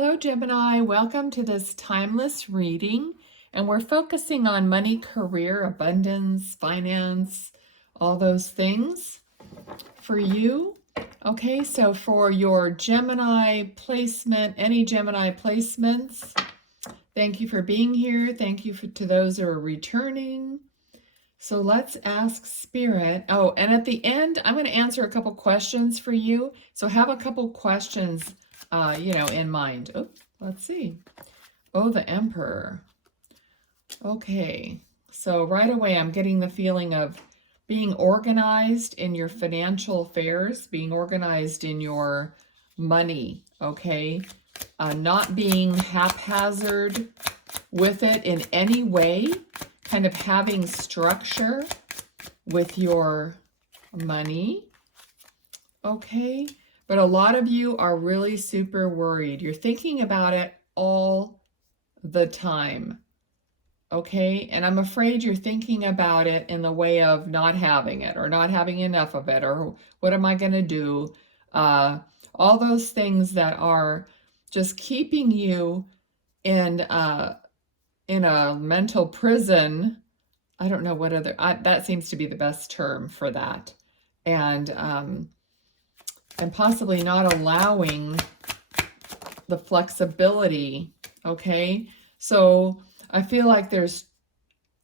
Hello, Gemini. Welcome to this timeless reading. And we're focusing on money, career, abundance, finance, all those things for you. Okay, so for your Gemini placement, any Gemini placements, thank you for being here. Thank you to those who are returning. So let's ask Spirit. Oh, and at the end, I'm going to answer a couple questions for you. So have a couple questions in mind. Oh, let's see. Oh, the Emperor. Okay, so right away I'm getting the feeling of being organized in your financial affairs, being organized in your money, okay? Not being haphazard with it in any way, kind of having structure with your money, okay? But a lot of you are really super worried. You're thinking about it all the time, okay? And I'm afraid you're thinking about it in the way of not having it or not having enough of it or what am I going to do? All those things that are just keeping you in a mental prison. I don't know what other, that seems to be the best term for that. And possibly not allowing the flexibility, okay? So I feel like there's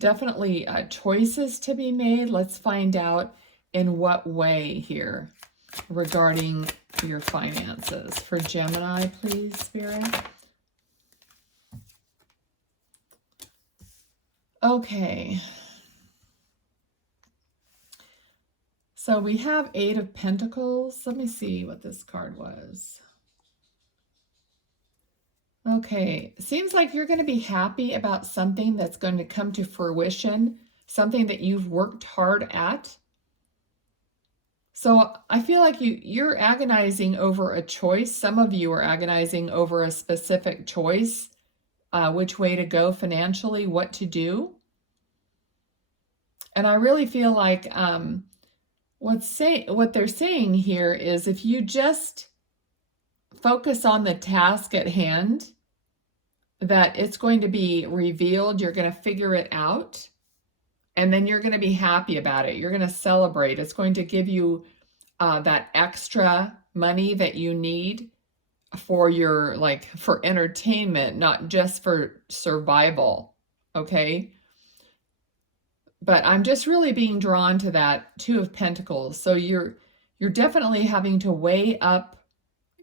definitely choices to be made. Let's find out in what way here regarding your finances. For Gemini, please, Spirit. Okay. So we have Eight of Pentacles. Let me see what this card was. Okay, seems like you're going to be happy about something that's going to come to fruition, something that you've worked hard at. So I feel like you're agonizing over a choice. Some of you are agonizing over a specific choice, which way to go financially, what to do. And I really feel like what they're saying here is if you just focus on the task at hand, that it's going to be revealed, you're going to figure it out, and then you're going to be happy about it. You're going to celebrate. It's going to give you that extra money that you need for for entertainment, not just for survival, okay? But I'm just really being drawn to that Two of Pentacles. So you're definitely having to weigh up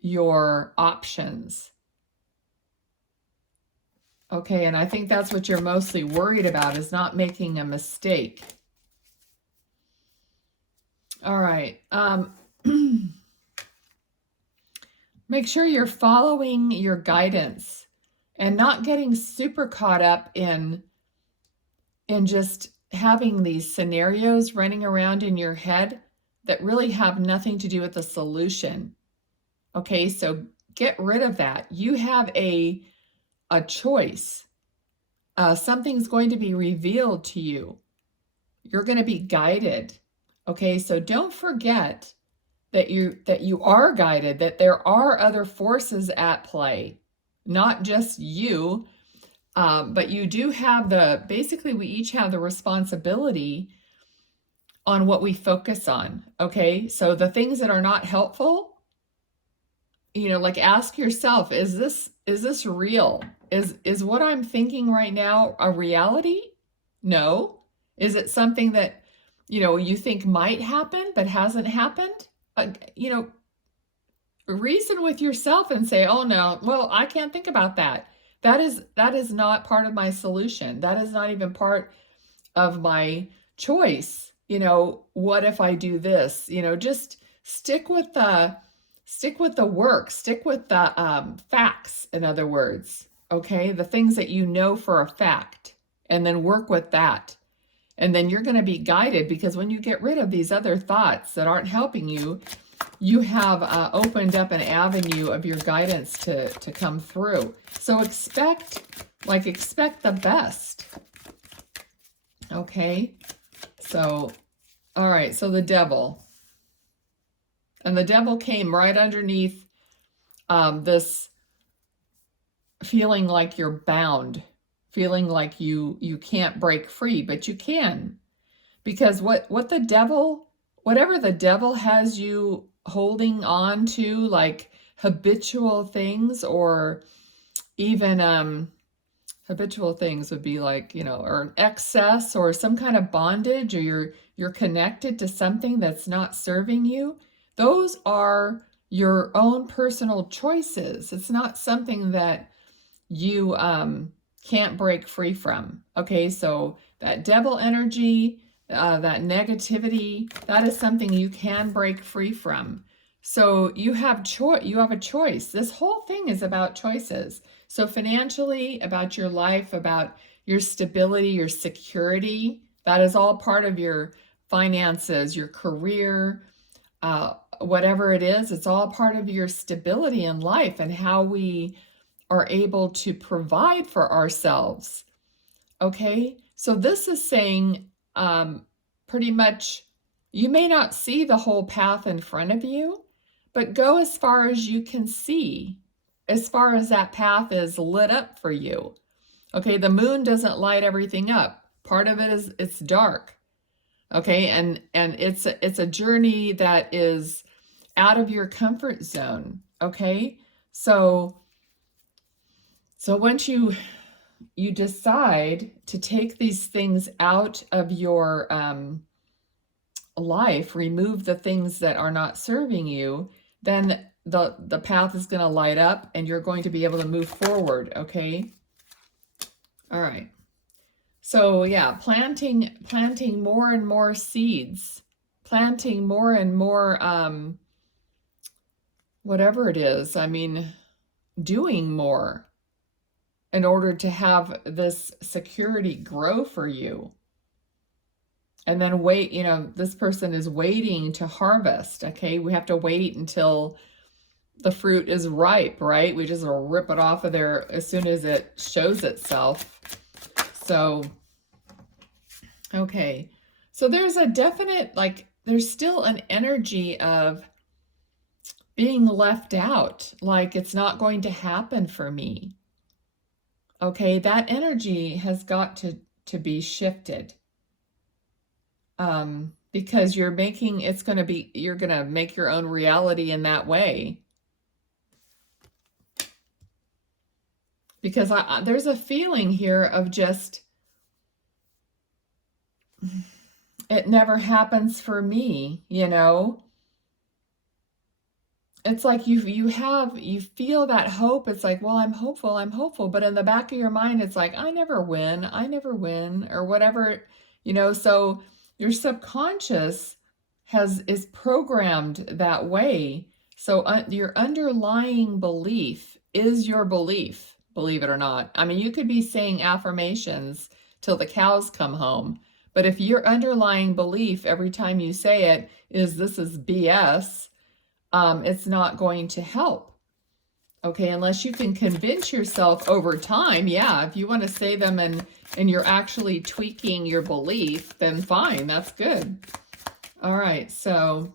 your options. Okay, and I think that's what you're mostly worried about, is not making a mistake. All right. Make sure you're following your guidance and not getting super caught up in just having these scenarios running around in your head that really have nothing to do with the solution. Okay, so get rid of that. You have a choice. Something's going to be revealed to you. You're going to be guided. Okay, so don't forget that you are guided, that there are other forces at play, not just you. But you do have basically we each have the responsibility on what we focus on, okay? So the things that are not helpful, like ask yourself, is this real? Is what I'm thinking right now a reality? No. Is it something that, you think might happen but hasn't happened? Reason with yourself and say, oh no, well, I can't think about that. That is not part of my solution. That is not even part of my choice. What if I do this? Just stick with the work, stick with the facts, in other words, okay? The things that you know for a fact, and then work with that. And then you're going to be guided, because when you get rid of these other thoughts that aren't helping you, you have opened up an avenue of your guidance to come through. So expect the best. Okay? So, all right, so the Devil. And the Devil came right underneath this feeling like you're bound, feeling like you can't break free, but you can. Because what the devil, whatever the devil has you holding on to, like habitual things, or even habitual things would be like, or excess or some kind of bondage, or you're connected to something that's not serving you. Those are your own personal choices. It's not something that you can't break free from. Okay, so that devil energy, that negativity, that is something you can break free from. So you have a choice. This whole thing is about choices. So financially, about your life, about your stability, your security, that is all part of your finances, your career, whatever it is, it's all part of your stability in life and how we are able to provide for ourselves. Okay, so this is saying pretty much you may not see the whole path in front of you, but go as far as you can see, as far as that path is lit up for you. Okay, the moon doesn't light everything up. Part of it is it's dark. Okay, and it's a journey that is out of your comfort zone. Okay, so once you decide to take these things out of your life, remove the things that are not serving you, then the path is going to light up and you're going to be able to move forward. Okay. All right. So yeah, planting more and more seeds, planting more and more, whatever it is. I mean, doing more in order to have this security grow for you. And then wait, this person is waiting to harvest. Okay, we have to wait until the fruit is ripe, right? We just rip it off of there as soon as it shows itself. So, okay. So there's a definite, there's still an energy of being left out. Like it's not going to happen for me. Okay, that energy has got to be shifted. Because you're going to make your own reality in that way. Because there's a feeling here of just, it never happens for me, It's like you feel that hope. It's like, well, I'm hopeful. But in the back of your mind, it's like, I never win, or whatever, so your subconscious is programmed that way. So your underlying belief is your belief, believe it or not. I mean, you could be saying affirmations till the cows come home. But if your underlying belief every time you say it is this is BS, it's not going to help. Okay, unless you can convince yourself over time. Yeah, if you want to say them and you're actually tweaking your belief, then fine, that's good. All right, so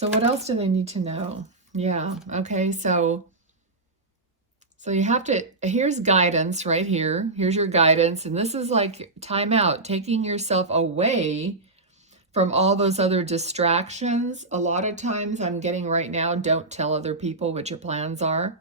what else do they need to know? Yeah, okay, so you have to, here's guidance right here. Here's your guidance, and this is like time out, taking yourself away from all those other distractions. A lot of times I'm getting right now, don't tell other people what your plans are.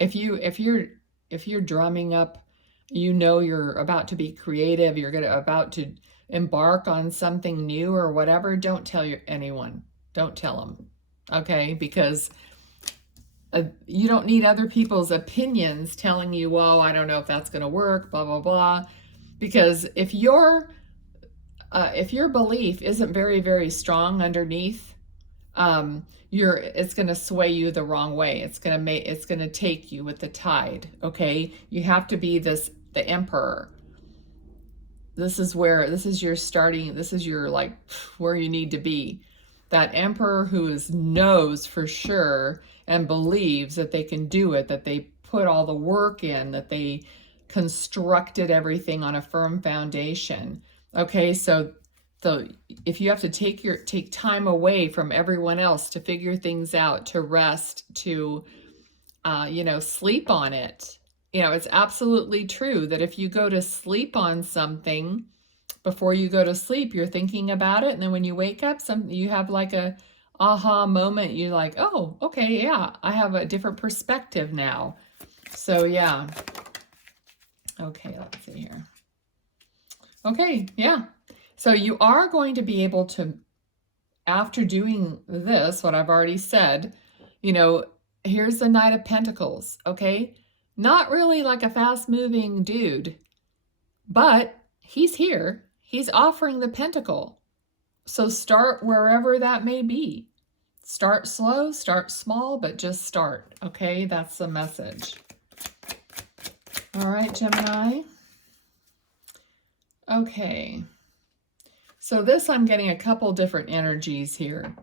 If you're drumming up, you're about to be creative, you're about to embark on something new or whatever, don't tell anyone. Don't tell them. Okay? Because you don't need other people's opinions telling you, well, I don't know if that's going to work, blah, blah, blah. Because if your belief isn't very, very strong underneath, it's going to sway you the wrong way. It's going to take you with the tide. Okay. You have to be the emperor. This is your starting, this is your where you need to be. That emperor who knows for sure and believes that they can do it, that they put all the work in, that they constructed everything on a firm foundation. Okay, so if you have to take time away from everyone else to figure things out, to rest, to sleep on it. It's absolutely true that if you go to sleep on something, before you go to sleep, you're thinking about it. And then when you wake up, you have like a aha moment. You're like, oh, okay, yeah, I have a different perspective now. So yeah. Okay, let's see here. Okay, yeah. So you are going to be able to, after doing this, what I've already said, here's the Knight of Pentacles, okay? Not really like a fast-moving dude, but he's here. He's offering the pentacle. So start wherever that may be. Start slow, start small, but just start, okay? That's the message. All right, Gemini. Okay. So this, I'm getting a couple different energies here.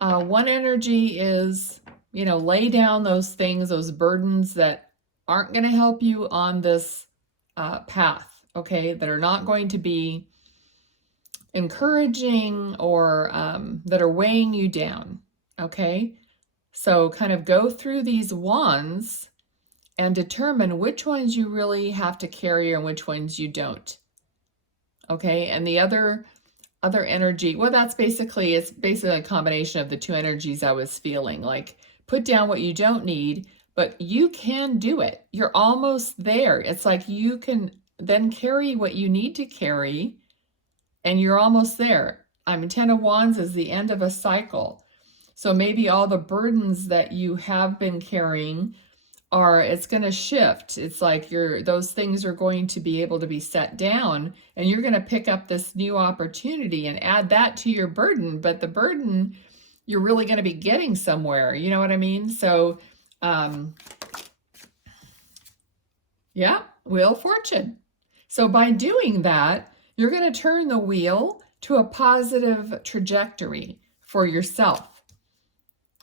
One energy is, lay down those things, those burdens that aren't going to help you on this path, okay? That are not going to be encouraging or that are weighing you down, okay? So kind of go through these wands and determine which ones you really have to carry and which ones you don't, okay? And the other energy, well, it's basically a combination of the two energies I was feeling. Like, put down what you don't need, but you can do it. You're almost there. It's like you can then carry what you need to carry, and you're almost there. Ten of Wands is the end of a cycle. So maybe all the burdens that you have been carrying it's going to shift. It's like those things are going to be able to be set down, and you're going to pick up this new opportunity and add that to your burden. But the burden, you're really going to be getting somewhere. You know what I mean? So, yeah, Wheel of Fortune. So by doing that, you're going to turn the wheel to a positive trajectory for yourself.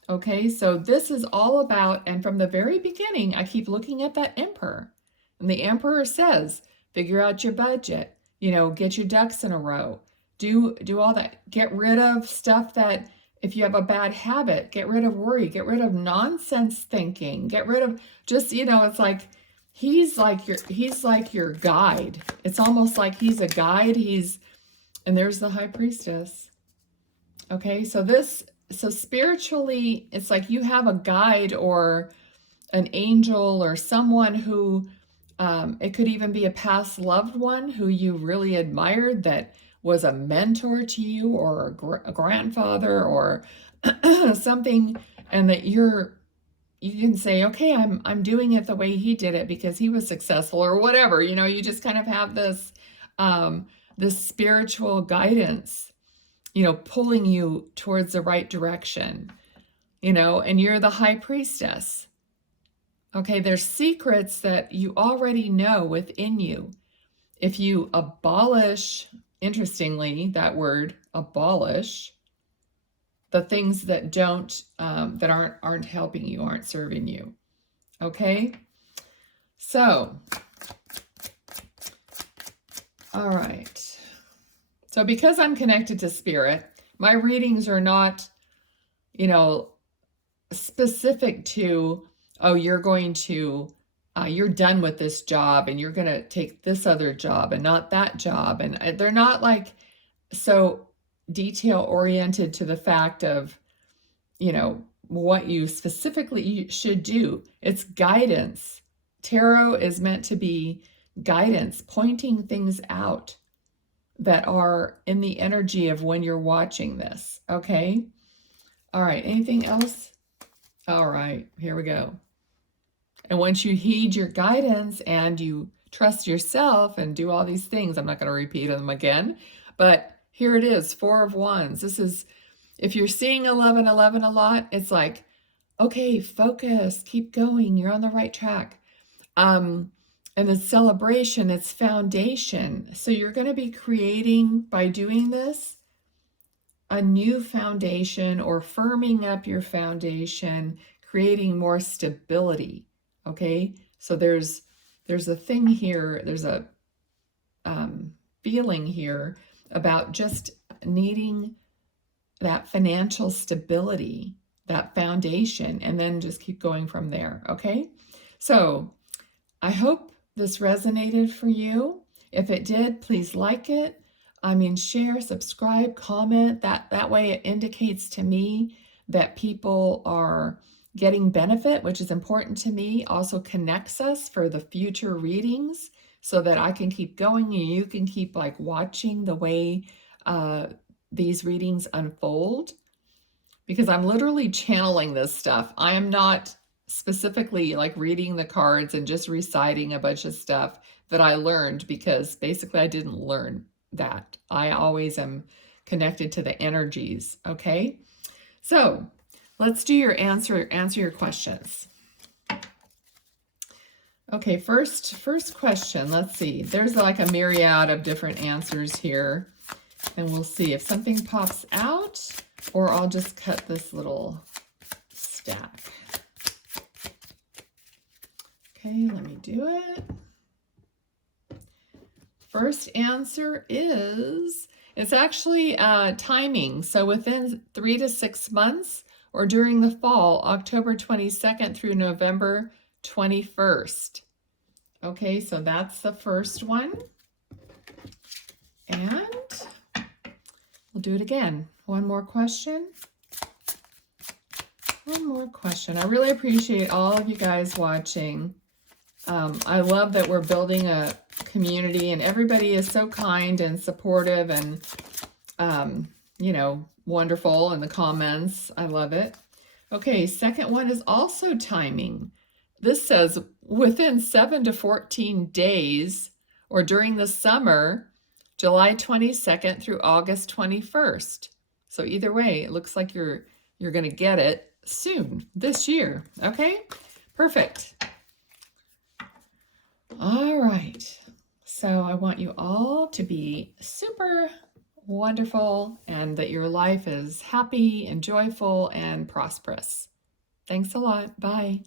Okay, so this is all about, and from the very beginning, I keep looking at that Emperor. And the Emperor says, figure out your budget, get your ducks in a row, do all that. Get rid of stuff that, if you have a bad habit, get rid of worry, get rid of nonsense thinking, get rid of just, it's like, he's like your guide. It's almost like he's a guide. And there's the High Priestess. Okay, so spiritually, it's like you have a guide or an angel or someone who, it could even be a past loved one who you really admired that was a mentor to you, or a grandfather or something, and that you can say, okay, I'm doing it the way he did it because he was successful or whatever. You just kind of have this spiritual guidance, pulling you towards the right direction, and you're the High Priestess. Okay, there's secrets that you already know within you. If you abolish, interestingly, that word, abolish, the things that that aren't helping you, aren't serving you. Okay? So, all right. So because I'm connected to spirit, my readings are not, specific to, oh, you're done with this job and you're going to take this other job and not that job. And they're not like so detail oriented to the fact of, what you specifically should do. It's guidance. Tarot is meant to be guidance, pointing things out that are in the energy of when you're watching this. Okay. All right. Anything else? All right. Here we go. And once you heed your guidance and you trust yourself and do all these things, I'm not going to repeat them again, but here it is, Four of Wands. This is, if you're seeing 1111 a lot, it's like, okay, focus, keep going. You're on the right track. And the celebration, it's foundation. So you're going to be creating, by doing this, a new foundation or firming up your foundation, creating more stability. Okay, so there's a thing here, there's a feeling here about just needing that financial stability. that foundation, and then just keep going from there, okay? So I hope this resonated for you. If it did, please like it. Share, subscribe, comment. That way it indicates to me that people are getting benefit, which is important to me. Also connects us for the future readings so that I can keep going and you can keep like watching the way these readings unfold, because I'm literally channeling this stuff. I am not specifically like reading the cards and just reciting a bunch of stuff that I learned, because basically I didn't learn that. I always am connected to the energies, okay? So let's do your answer your questions. Okay, first question, let's see. There's like a myriad of different answers here, and we'll see if something pops out, or I'll just cut this little stack. Okay, let me do it. First answer is, it's actually timing. So within 3 to 6 months, or during the fall, October 22nd through November 21st. Okay, so that's the first one. And we'll do it again. One more question. One more question. I really appreciate all of you guys watching. I love that we're building a community and everybody is so kind and supportive and, you know, wonderful in the comments. I love it. Okay, second one is also timing. This says within 7 to 14 days or during the summer, July 22nd through August 21st. So either way, it looks like you're going to get it soon this year. Okay, perfect. All right. So I want you all to be super wonderful and that your life is happy and joyful and prosperous. Thanks a lot. Bye.